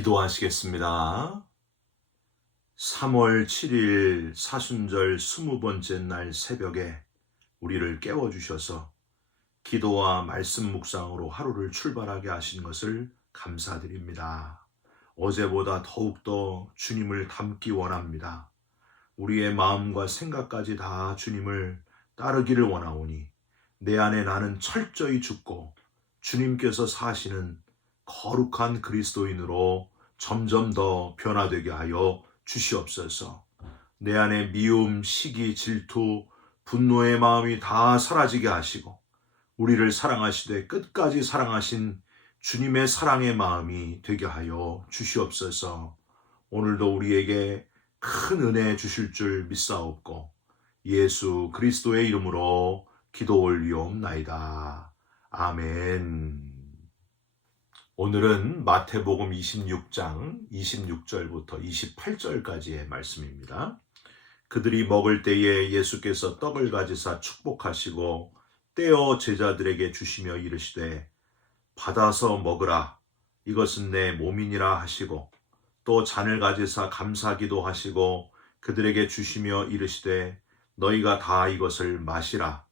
기도하시겠습니다. 3월 7일 사순절 20번째 날 새벽에 우리를 깨워주셔서 기도와 말씀 묵상으로 하루를 출발하게 하신 것을 감사드립니다. 어제보다 더욱더 주님을 닮기 원합니다. 우리의 마음과 생각까지 다 주님을 따르기를 원하오니 내 안에 나는 철저히 죽고 주님께서 사시는 거룩한 그리스도인으로 점점 더 변화되게 하여 주시옵소서. 내 안에 미움, 시기, 질투, 분노의 마음이 다 사라지게 하시고 우리를 사랑하시되 끝까지 사랑하신 주님의 사랑의 마음이 되게 하여 주시옵소서. 오늘도 우리에게 큰 은혜 주실 줄 믿사옵고 예수 그리스도의 이름으로 기도 올리옵나이다. 아멘. 오늘은 마태복음 26장 26절부터 28절까지의 말씀입니다. 그들이 먹을 때에 예수께서 떡을 가지사 축복하시고 떼어 제자들에게 주시며 이르시되 받아서 먹으라 이것은 내 몸이니라 하시고 또 잔을 가지사 감사기도 하시고 그들에게 주시며 이르시되 너희가 다 이것을 마시라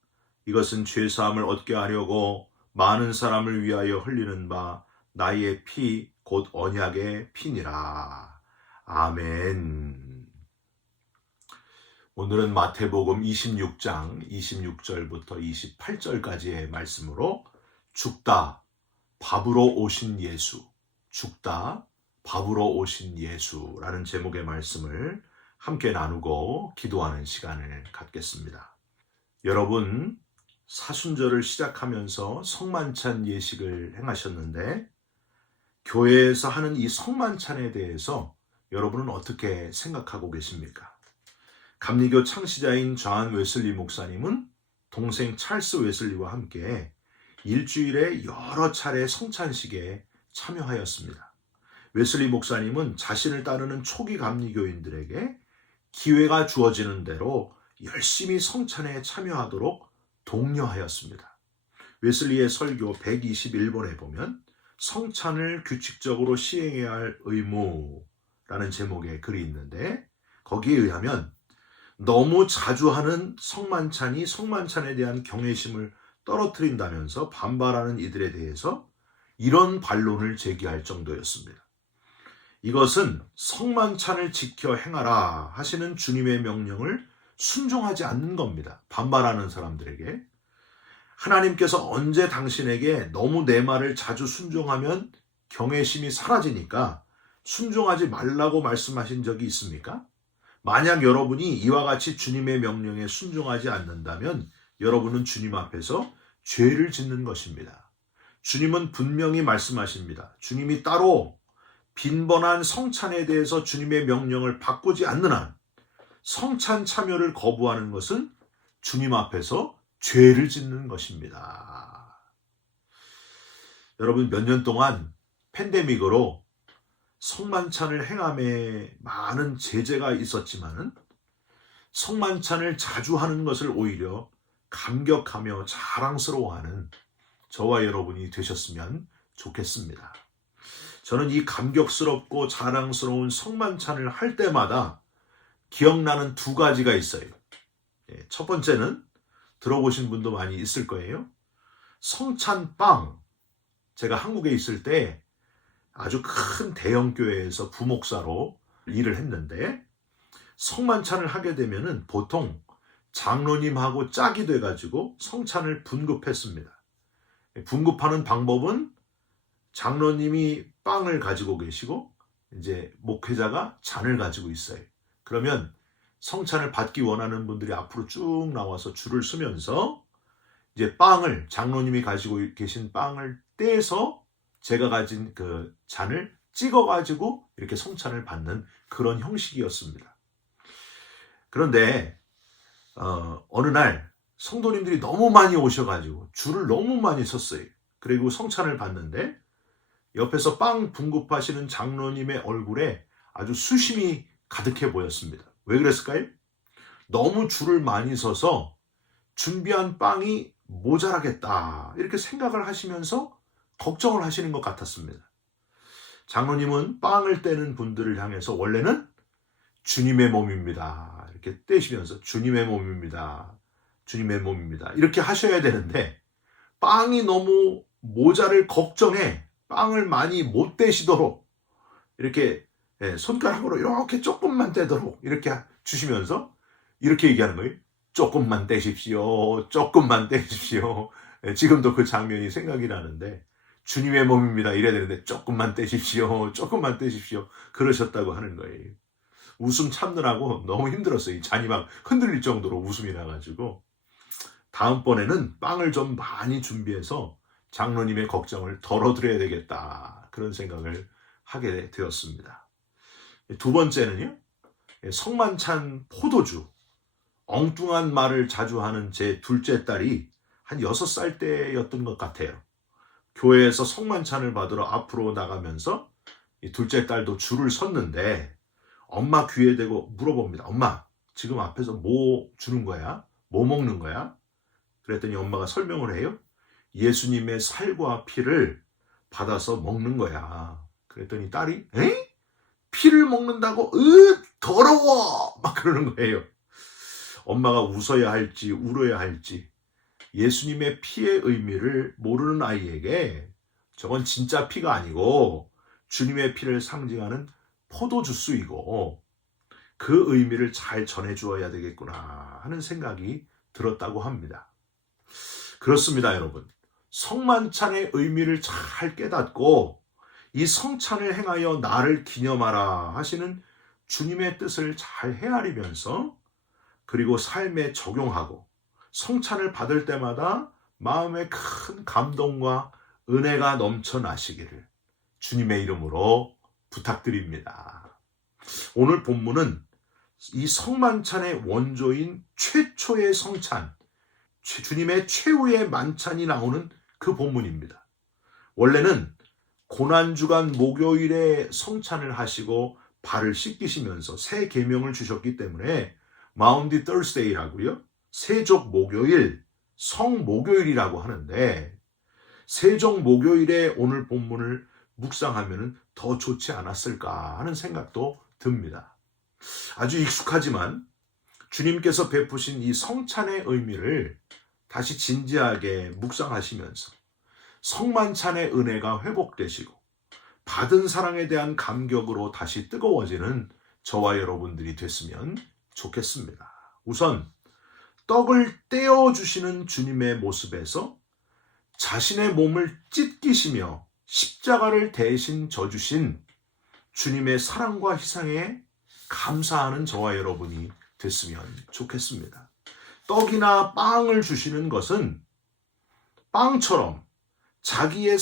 이것은 죄사함을 얻게 하려고 많은 사람을 위하여 흘리는 바 나의 피 곧 언약의 피니라. 아멘. 오늘은 마태복음 26장 26절부터 28절까지의 말씀으로 죽다 밥으로 오신 예수, 죽다 밥으로 오신 예수라는 제목의 말씀을 함께 나누고 기도하는 시간을 갖겠습니다. 여러분, 사순절을 시작하면서 성만찬 예식을 행하셨는데 교회에서 하는 이 성만찬에 대해서 여러분은 어떻게 생각하고 계십니까? 감리교 창시자인 존 웨슬리 목사님은 동생 찰스 웨슬리와 함께 일주일에 여러 차례 성찬식에 참여하였습니다. 웨슬리 목사님은 자신을 따르는 초기 감리교인들에게 기회가 주어지는 대로 열심히 성찬에 참여하도록 독려하였습니다. 웨슬리의 설교 121번에 보면 성찬을 규칙적으로 시행해야 할 의무라는 제목의 글이 있는데 거기에 의하면 너무 자주 하는 성만찬이 성만찬에 대한 경외심을 떨어뜨린다면서 반발하는 이들에 대해서 이런 반론을 제기할 정도였습니다. 이것은 성만찬을 지켜 행하라 하시는 주님의 명령을 순종하지 않는 겁니다. 반발하는 사람들에게. 하나님께서 언제 당신에게 너무 내 말을 자주 순종하면 경외심이 사라지니까 순종하지 말라고 말씀하신 적이 있습니까? 만약 여러분이 이와 같이 주님의 명령에 순종하지 않는다면 여러분은 주님 앞에서 죄를 짓는 것입니다. 주님은 분명히 말씀하십니다. 주님이 따로 빈번한 성찬에 대해서 주님의 명령을 바꾸지 않는 한 성찬 참여를 거부하는 것은 주님 앞에서 죄를 짓는 것입니다. 여러분, 몇 년 동안 팬데믹으로 성만찬을 행함에 많은 제재가 있었지만은 성만찬을 자주 하는 것을 오히려 감격하며 자랑스러워하는 저와 여러분이 되셨으면 좋겠습니다. 저는 이 감격스럽고 자랑스러운 성만찬을 할 때마다 기억나는 두 가지가 있어요. 첫 번째는 들어보신 분도 많이 있을 거예요. 성찬빵. 제가 한국에 있을 때 아주 큰 대형 교회에서 부목사로 일을 했는데 성만찬을 하게 되면은 보통 장로님하고 짝이 돼가지고 성찬을 분급했습니다. 분급하는 방법은 장로님이 빵을 가지고 계시고 이제 목회자가 잔을 가지고 있어요. 그러면 성찬을 받기 원하는 분들이 앞으로 쭉 나와서 줄을 서면서 이제 빵을 장로님이 가지고 계신 빵을 떼서 제가 가진 그 잔을 찍어가지고 이렇게 성찬을 받는 그런 형식이었습니다. 그런데 어느 날 성도님들이 너무 많이 오셔가지고 줄을 너무 많이 섰어요. 그리고 성찬을 받는데 옆에서 빵 분급하시는 장로님의 얼굴에 아주 수심이 가득해 보였습니다. 왜 그랬을까요? 너무 줄을 많이 서서 준비한 빵이 모자라겠다 이렇게 생각을 하시면서 걱정을 하시는 것 같았습니다. 장로님은 빵을 떼는 분들을 향해서 원래는 주님의 몸입니다. 이렇게 떼시면서 주님의 몸입니다. 주님의 몸입니다. 이렇게 하셔야 되는데 빵이 너무 모자를 걱정해 빵을 많이 못 떼시도록 이렇게 손가락으로 이렇게 조금만 떼도록 이렇게 주시면서 이렇게 얘기하는 거예요. 조금만 떼십시오. 조금만 떼십시오. 지금도 그 장면이 생각이 나는데 주님의 몸입니다. 이래야 되는데 조금만 떼십시오. 조금만 떼십시오. 그러셨다고 하는 거예요. 웃음 참느라고 너무 힘들었어요. 이 잔이 막 흔들릴 정도로 웃음이 나가지고 다음번에는 빵을 좀 많이 준비해서 장로님의 걱정을 덜어드려야 되겠다. 그런 생각을 하게 되었습니다. 두 번째는요. 성만찬 포도주. 엉뚱한 말을 자주 하는 제 둘째 딸이 한 6살 때였던 것 같아요. 교회에서 성만찬을 받으러 앞으로 나가면서 이 둘째 딸도 줄을 섰는데 엄마 귀에 대고 물어봅니다. 엄마, 지금 앞에서 뭐 주는 거야? 뭐 먹는 거야? 그랬더니 엄마가 설명을 해요. 예수님의 살과 피를 받아서 먹는 거야. 그랬더니 딸이 에? 피를 먹는다고? 더러워! 막 그러는 거예요. 엄마가 웃어야 할지 울어야 할지 예수님의 피의 의미를 모르는 아이에게 저건 진짜 피가 아니고 주님의 피를 상징하는 포도주스이고 그 의미를 잘 전해주어야 되겠구나 하는 생각이 들었다고 합니다. 그렇습니다, 여러분. 성만찬의 의미를 잘 깨닫고 이 성찬을 행하여 나를 기념하라 하시는 주님의 뜻을 잘 헤아리면서 그리고 삶에 적용하고 성찬을 받을 때마다 마음에 큰 감동과 은혜가 넘쳐나시기를 주님의 이름으로 부탁드립니다. 오늘 본문은 이 성만찬의 원조인 최초의 성찬, 주님의 최후의 만찬이 나오는 그 본문입니다. 원래는 고난주간 목요일에 성찬을 하시고 발을 씻기시면서 새 계명을 주셨기 때문에 마운디 Thursday라고요. 세족 목요일, 성목요일이라고 하는데 세족 목요일에 오늘 본문을 묵상하면 더 좋지 않았을까 하는 생각도 듭니다. 아주 익숙하지만 주님께서 베푸신 이 성찬의 의미를 다시 진지하게 묵상하시면서 성만찬의 은혜가 회복되시고 받은 사랑에 대한 감격으로 다시 뜨거워지는 저와 여러분들이 됐으면 좋겠습니다. 우선 떡을 떼어주시는 주님의 모습에서 자신의 몸을 찢기시며 십자가를 대신 져주신 주님의 사랑과 희생에 감사하는 저와 여러분이 됐으면 좋겠습니다. 떡이나 빵을 주시는 것은 빵처럼 자기의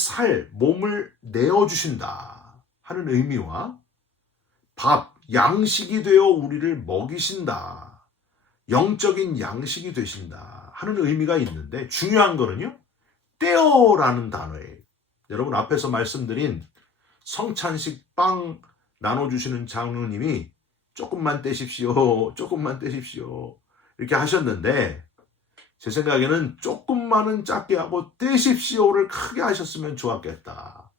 몸을 내어주신다 하는 의미와 밥, 양식이 되어 우리를 먹이신다, 영적인 양식이 되신다 하는 의미가 있는데 중요한 거는요. 떼어라는 단어예요. 여러분 앞에서 말씀드린 성찬식 빵 나눠주시는 장로님이 조금만 떼십시오. 조금만 떼십시오. 이렇게 하셨는데 제 생각에는 조금만은 작게 하고 떼십시오를 크게 하셨으면 좋았겠다.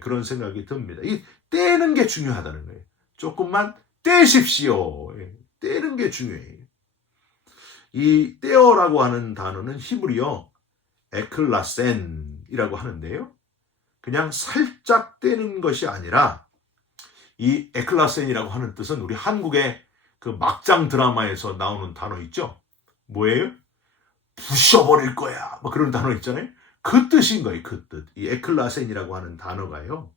그런 생각이 듭니다. 이 떼는 게 중요하다는 거예요. 조금만 떼십시오. 떼는 게 중요해요. 이 떼어라고 하는 단어는 히브리어 에클라센이라고 하는데요. 그냥 살짝 떼는 것이 아니라 이 에클라센이라고 하는 뜻은 우리 한국의 그 막장 드라마에서 나오는 단어 있죠? 뭐예요? 부셔버릴 거야. 뭐 그런 단어 있잖아요. 그 뜻인 거예요. 그 뜻. 이 에클라센이라고 하는 단어가요.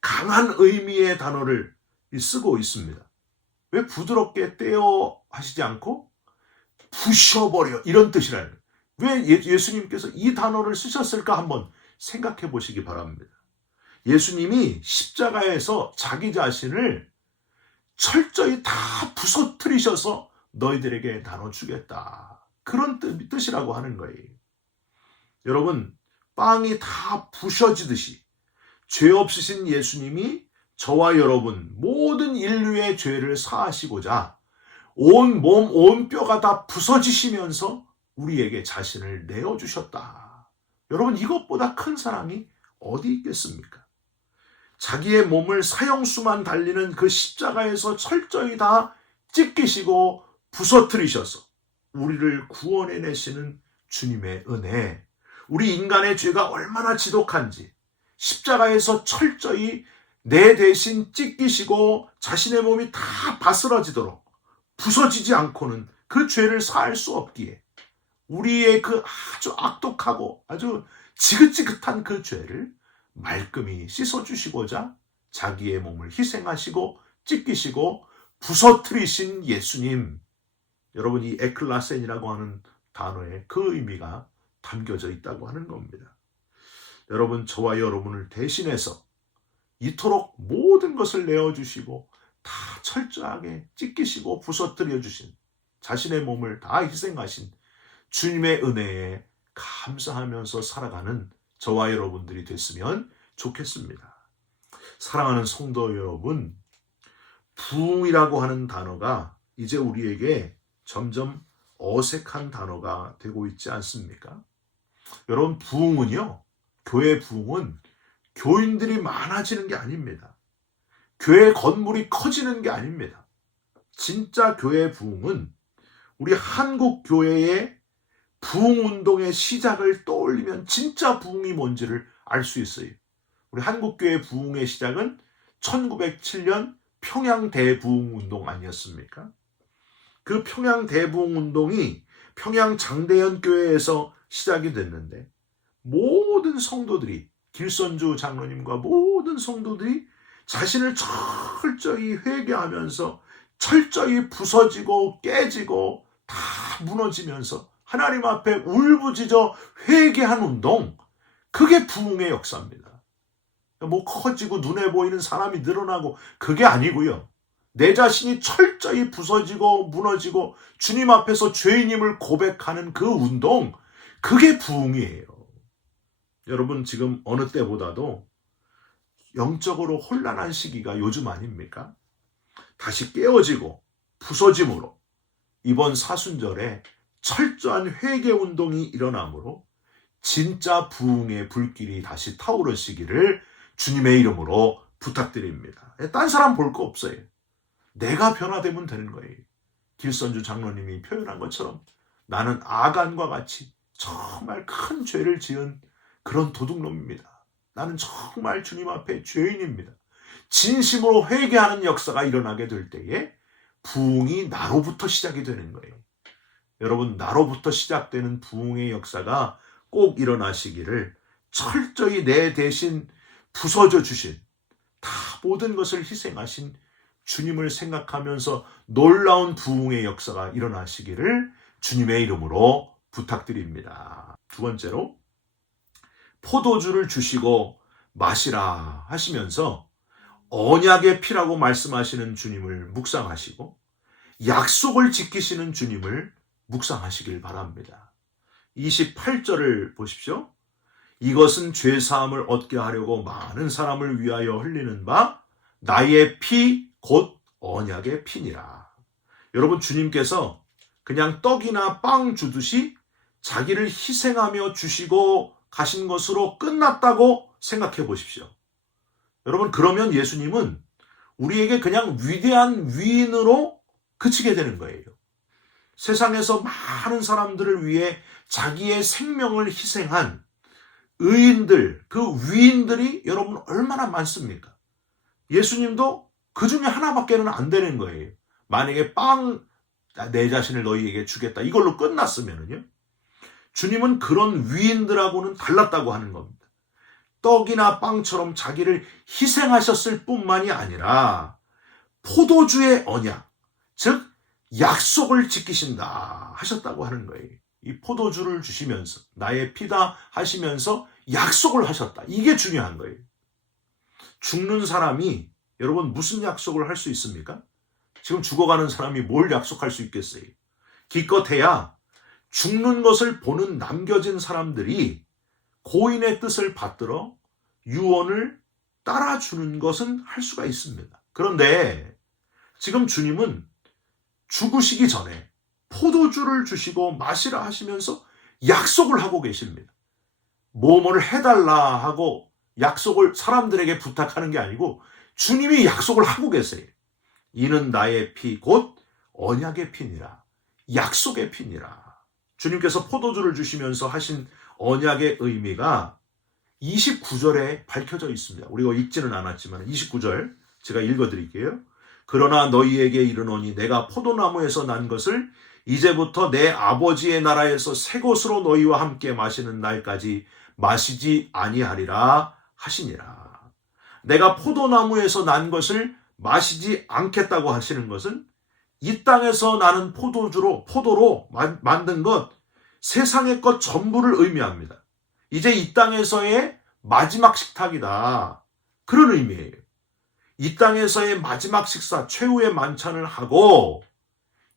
강한 의미의 단어를 쓰고 있습니다. 왜 부드럽게 떼어 하시지 않고 부셔버려 이런 뜻이라는 거예요. 왜 예수님께서 이 단어를 쓰셨을까 한번 생각해 보시기 바랍니다. 예수님이 십자가에서 자기 자신을 철저히 다 부서뜨리셔서 너희들에게 나눠주겠다. 그런 뜻이라고 하는 거예요. 여러분, 빵이 다 부셔지듯이 죄 없으신 예수님이 저와 여러분 모든 인류의 죄를 사하시고자 온 몸, 온 뼈가 다 부서지시면서 우리에게 자신을 내어주셨다. 여러분 이것보다 큰 사랑이 어디 있겠습니까? 자기의 몸을 사형수만 달리는 그 십자가에서 철저히 다 찢기시고 부서뜨리셔서 우리를 구원해내시는 주님의 은혜, 우리 인간의 죄가 얼마나 지독한지 십자가에서 철저히 내 대신 찢기시고 자신의 몸이 다 바스러지도록 부서지지 않고는 그 죄를 사할 수 없기에 우리의 그 아주 악독하고 아주 지긋지긋한 그 죄를 말끔히 씻어주시고자 자기의 몸을 희생하시고 찢기시고 부서뜨리신 예수님. 여러분, 이 에클라센이라고 하는 단어에 그 의미가 담겨져 있다고 하는 겁니다. 여러분, 저와 여러분을 대신해서 이토록 모든 것을 내어주시고 다 철저하게 찢기시고 부서뜨려 주신, 자신의 몸을 다 희생하신 주님의 은혜에 감사하면서 살아가는 저와 여러분들이 됐으면 좋겠습니다. 사랑하는 성도 여러분, 부흥이라고 하는 단어가 이제 우리에게 점점 어색한 단어가 되고 있지 않습니까? 여러분, 부흥은요, 교회 부흥은 교인들이 많아지는 게 아닙니다. 교회 건물이 커지는 게 아닙니다. 진짜 교회 부흥은 우리 한국 교회의 부흥운동의 시작을 떠올리면 진짜 부흥이 뭔지를 알 수 있어요. 우리 한국교회 부흥의 시작은 1907년 평양 대부흥운동 아니었습니까? 그 평양 대부흥운동이 평양 장대현 교회에서 시작이 됐는데 모든 성도들이, 길선주 장로님과 모든 성도들이 자신을 철저히 회개하면서 철저히 부서지고 깨지고 다 무너지면서 하나님 앞에 울부짖어 회개한 운동, 그게 부흥의 역사입니다. 뭐 커지고 눈에 보이는 사람이 늘어나고 그게 아니고요. 내 자신이 철저히 부서지고 무너지고 주님 앞에서 죄인임을 고백하는 그 운동, 그게 부흥이에요. 여러분, 지금 어느 때보다도 영적으로 혼란한 시기가 요즘 아닙니까? 다시 깨어지고 부서짐으로 이번 사순절에 철저한 회개운동이 일어나므로 진짜 부흥의 불길이 다시 타오르시기를 주님의 이름으로 부탁드립니다. 딴 사람 볼 거 없어요. 내가 변화되면 되는 거예요. 길선주 장로님이 표현한 것처럼 나는 아간과 같이 정말 큰 죄를 지은 그런 도둑놈입니다. 나는 정말 주님 앞에 죄인입니다. 진심으로 회개하는 역사가 일어나게 될 때에 부흥이 나로부터 시작이 되는 거예요. 여러분, 나로부터 시작되는 부흥의 역사가 꼭 일어나시기를 철저히 내 대신 부서져 주신, 다 모든 것을 희생하신 주님을 생각하면서 놀라운 부흥의 역사가 일어나시기를 주님의 이름으로 부탁드립니다. 두 번째로, 포도주를 주시고 마시라 하시면서 언약의 피라고 말씀하시는 주님을 묵상하시고 약속을 지키시는 주님을 묵상하시길 바랍니다. 28절을 보십시오. 이것은 죄사함을 얻게 하려고 많은 사람을 위하여 흘리는 바 나의 피 곧 언약의 피니라. 여러분, 주님께서 그냥 떡이나 빵 주듯이 자기를 희생하며 주시고 가신 것으로 끝났다고 생각해 보십시오. 여러분, 그러면 예수님은 우리에게 그냥 위대한 위인으로 그치게 되는 거예요. 세상에서 많은 사람들을 위해 자기의 생명을 희생한 의인들, 그 위인들이 여러분 얼마나 많습니까? 예수님도 그 중에 하나밖에는 안 되는 거예요. 만약에 내 자신을 너희에게 주겠다, 이걸로 끝났으면요. 주님은 그런 위인들하고는 달랐다고 하는 겁니다. 떡이나 빵처럼 자기를 희생하셨을 뿐만이 아니라 포도주의 언약, 즉 약속을 지키신다 하셨다고 하는 거예요. 이 포도주를 주시면서 나의 피다 하시면서 약속을 하셨다. 이게 중요한 거예요. 죽는 사람이 여러분 무슨 약속을 할 수 있습니까? 지금 죽어가는 사람이 뭘 약속할 수 있겠어요? 기껏해야 죽는 것을 보는 남겨진 사람들이 고인의 뜻을 받들어 유언을 따라주는 것은 할 수가 있습니다. 그런데 지금 주님은 죽으시기 전에 포도주를 주시고 마시라 하시면서 약속을 하고 계십니다. 뭐뭐를 해달라 하고 약속을 사람들에게 부탁하는 게 아니고 주님이 약속을 하고 계세요. 이는 나의 피 곧 언약의 피니라. 약속의 피니라. 주님께서 포도주를 주시면서 하신 언약의 의미가 29절에 밝혀져 있습니다. 우리가 읽지는 않았지만 29절 제가 읽어드릴게요. 그러나 너희에게 이르노니 내가 포도나무에서 난 것을 이제부터 내 아버지의 나라에서 새 것으로 너희와 함께 마시는 날까지 마시지 아니하리라 하시니라. 내가 포도나무에서 난 것을 마시지 않겠다고 하시는 것은 이 땅에서 나는 포도로 만든 것, 세상의 것 전부를 의미합니다. 이제 이 땅에서의 마지막 식탁이다. 그런 의미예요. 이 땅에서의 마지막 식사, 최후의 만찬을 하고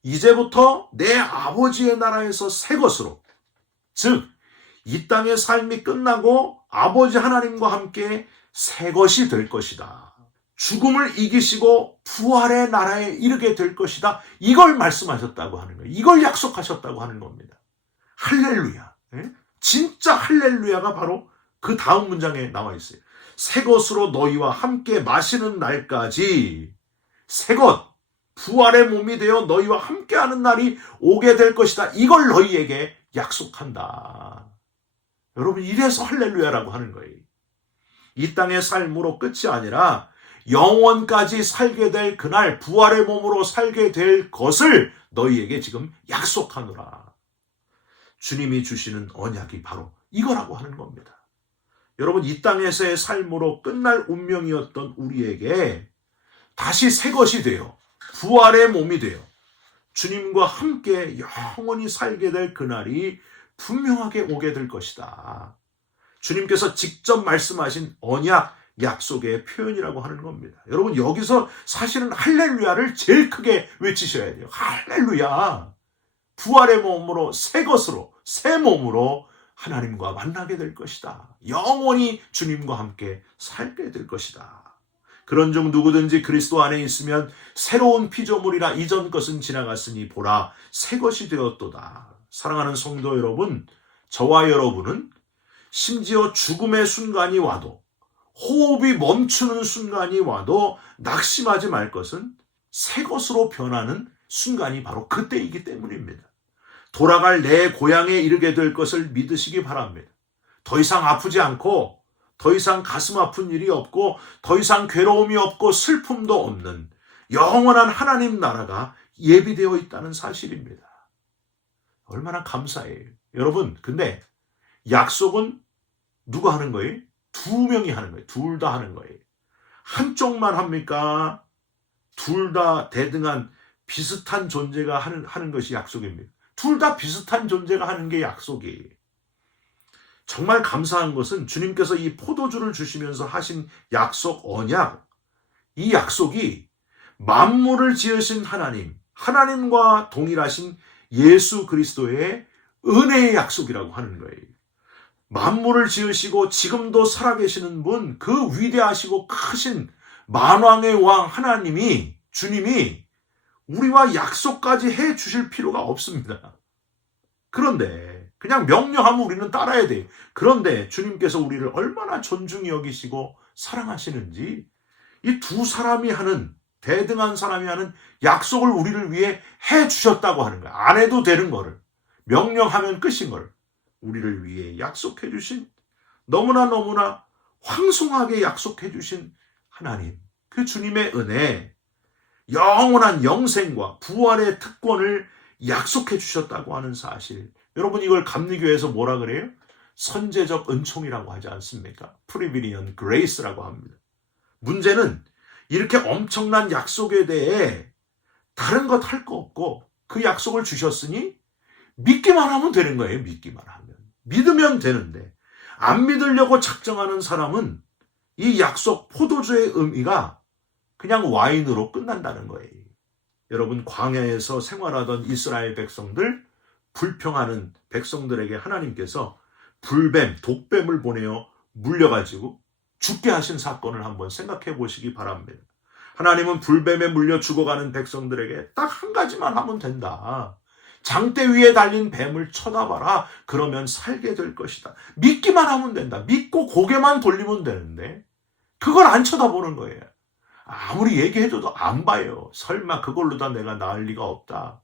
이제부터 내 아버지의 나라에서 새 것으로, 즉 이 땅의 삶이 끝나고 아버지 하나님과 함께 새 것이 될 것이다. 죽음을 이기시고 부활의 나라에 이르게 될 것이다. 이걸 말씀하셨다고 하는 거예요. 이걸 약속하셨다고 하는 겁니다. 할렐루야. 진짜 할렐루야가 바로 그 다음 문장에 나와 있어요. 새 것으로 너희와 함께 마시는 날까지 새 것, 부활의 몸이 되어 너희와 함께하는 날이 오게 될 것이다. 이걸 너희에게 약속한다. 여러분, 이래서 할렐루야라고 하는 거예요. 이 땅의 삶으로 끝이 아니라 영원까지 살게 될 그날 부활의 몸으로 살게 될 것을 너희에게 지금 약속하노라. 주님이 주시는 언약이 바로 이거라고 하는 겁니다. 여러분, 이 땅에서의 삶으로 끝날 운명이었던 우리에게 다시 새 것이 되어 부활의 몸이 되어 주님과 함께 영원히 살게 될 그날이 분명하게 오게 될 것이다. 주님께서 직접 말씀하신 언약, 약속의 표현이라고 하는 겁니다. 여러분, 여기서 사실은 할렐루야를 제일 크게 외치셔야 돼요. 할렐루야! 부활의 몸으로, 새 것으로, 새 몸으로 하나님과 만나게 될 것이다. 영원히 주님과 함께 살게 될 것이다. 그런즉 누구든지 그리스도 안에 있으면 새로운 피조물이라 이전 것은 지나갔으니 보라 새 것이 되었도다. 사랑하는 성도 여러분, 저와 여러분은 심지어 죽음의 순간이 와도, 호흡이 멈추는 순간이 와도 낙심하지 말 것은 새 것으로 변하는 순간이 바로 그때이기 때문입니다. 돌아갈 내 고향에 이르게 될 것을 믿으시기 바랍니다. 더 이상 아프지 않고, 더 이상 가슴 아픈 일이 없고, 더 이상 괴로움이 없고 슬픔도 없는 영원한 하나님 나라가 예비되어 있다는 사실입니다. 얼마나 감사해요. 여러분, 근데 약속은 누가 하는 거예요? 두 명이 하는 거예요. 둘 다 하는 거예요. 한쪽만 합니까? 둘 다 대등한 비슷한 존재가 하는 것이 약속입니다. 둘 다 비슷한 존재가 하는 게 약속이에요. 정말 감사한 것은 주님께서 이 포도주를 주시면서 하신 약속, 언약, 이 약속이 만물을 지으신 하나님과 동일하신 예수 그리스도의 은혜의 약속이라고 하는 거예요. 만물을 지으시고 지금도 살아계시는 분, 그 위대하시고 크신 만왕의 왕 하나님이, 주님이 우리와 약속까지 해 주실 필요가 없습니다. 그런데 그냥 명령하면 우리는 따라야 돼요. 그런데 주님께서 우리를 얼마나 존중히 여기시고 사랑하시는지 이 두 사람이 하는, 대등한 사람이 하는 약속을 우리를 위해 해 주셨다고 하는 거예요. 안 해도 되는 거를, 명령하면 끝인 걸 우리를 위해 약속해 주신, 너무나 황송하게 약속해 주신 하나님, 그 주님의 은혜, 영원한 영생과 부활의 특권을 약속해 주셨다고 하는 사실. 여러분, 이걸 감리교회에서 뭐라 그래요? 선제적 은총이라고 하지 않습니까? 프리비니언 그레이스라고 합니다. 문제는 이렇게 엄청난 약속에 대해 다른 것 할 거 없고 그 약속을 주셨으니 믿기만 하면 되는 거예요. 믿기만 하면. 믿으면 되는데, 안 믿으려고 작정하는 사람은 이 약속, 포도주의 의미가 그냥 와인으로 끝난다는 거예요. 여러분, 광야에서 생활하던 이스라엘 백성들, 불평하는 백성들에게 하나님께서 불뱀, 독뱀을 보내어 물려가지고 죽게 하신 사건을 한번 생각해 보시기 바랍니다. 하나님은 불뱀에 물려 죽어가는 백성들에게 딱 한 가지만 하면 된다. 장대 위에 달린 뱀을 쳐다봐라. 그러면 살게 될 것이다. 믿기만 하면 된다. 믿고 고개만 돌리면 되는데 그걸 안 쳐다보는 거예요. 아무리 얘기해줘도 안 봐요. 설마 그걸로 다 내가 나을 리가 없다.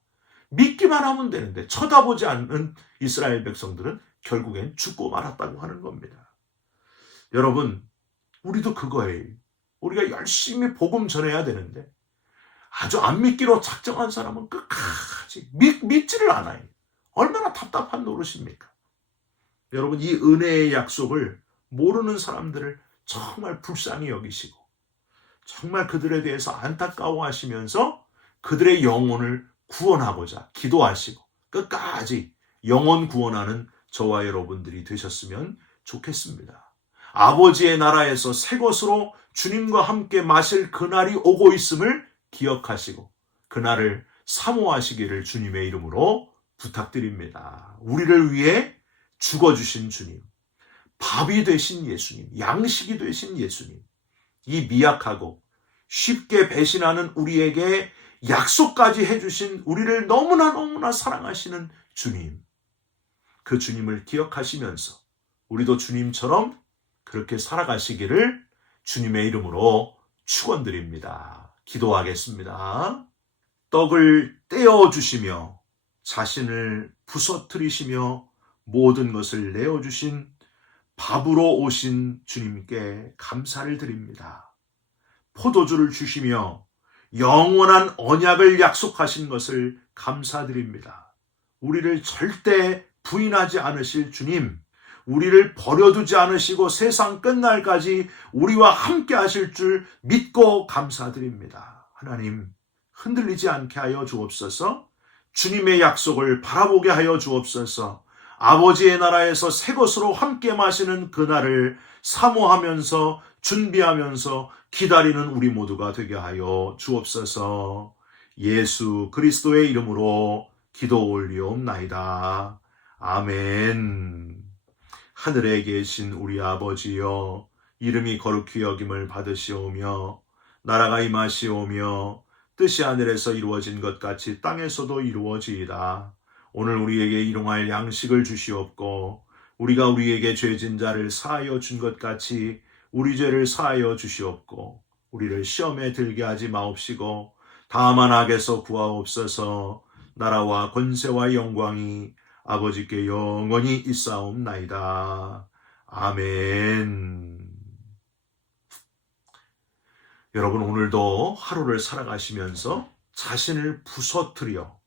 믿기만 하면 되는데 쳐다보지 않는 이스라엘 백성들은 결국엔 죽고 말았다고 하는 겁니다. 여러분, 우리도 그거예요. 우리가 열심히 복음 전해야 되는데 아주 안 믿기로 작정한 사람은 끝까지 믿지를 않아요. 얼마나 답답한 노릇입니까? 여러분, 이 은혜의 약속을 모르는 사람들을 정말 불쌍히 여기시고 정말 그들에 대해서 안타까워하시면서 그들의 영혼을 구원하고자 기도하시고 끝까지 영혼 구원하는 저와 여러분들이 되셨으면 좋겠습니다. 아버지의 나라에서 새 것으로 주님과 함께 마실 그날이 오고 있음을 기억하시고 그날을 사모하시기를 주님의 이름으로 부탁드립니다. 우리를 위해 죽어주신 주님, 밥이 되신 예수님, 양식이 되신 예수님, 이 미약하고 쉽게 배신하는 우리에게 약속까지 해주신 우리를 너무나 사랑하시는 주님, 그 주님을 기억하시면서 우리도 주님처럼 그렇게 살아가시기를 주님의 이름으로 축원드립니다. 기도하겠습니다. 떡을 떼어주시며 자신을 부서뜨리시며 모든 것을 내어주신 밥으로 오신 주님께 감사를 드립니다. 포도주를 주시며 영원한 언약을 약속하신 것을 감사드립니다. 우리를 절대 부인하지 않으실 주님, 우리를 버려두지 않으시고 세상 끝날까지 우리와 함께 하실 줄 믿고 감사드립니다. 하나님, 흔들리지 않게 하여 주옵소서. 주님의 약속을 바라보게 하여 주옵소서. 아버지의 나라에서 새 것으로 함께 마시는 그날을 사모하면서 준비하면서 기다리는 우리 모두가 되게 하여 주옵소서. 예수 그리스도의 이름으로 기도 올리옵나이다. 아멘. 하늘에 계신 우리 아버지여, 이름이 거룩히 여김을 받으시오며 나라가 임하시오며 뜻이 하늘에서 이루어진 것 같이 땅에서도 이루어지이다. 오늘 우리에게 일용할 양식을 주시옵고 우리가 우리에게 죄진 자를 사하여 준 것 같이 우리 죄를 사하여 주시옵고 우리를 시험에 들게 하지 마옵시고 다만 악에서 구하옵소서. 나라와 권세와 영광이 아버지께 영원히 있사옵나이다. 아멘. 여러분, 오늘도 하루를 살아가시면서 자신을 부서뜨려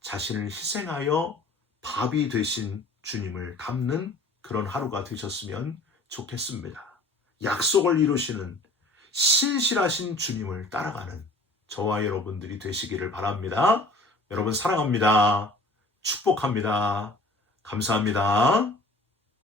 자신을 희생하여 밥이 되신 주님을 닮는 그런 하루가 되셨으면 좋겠습니다. 약속을 이루시는 신실하신 주님을 따라가는 저와 여러분들이 되시기를 바랍니다. 여러분 사랑합니다. 축복합니다. 감사합니다.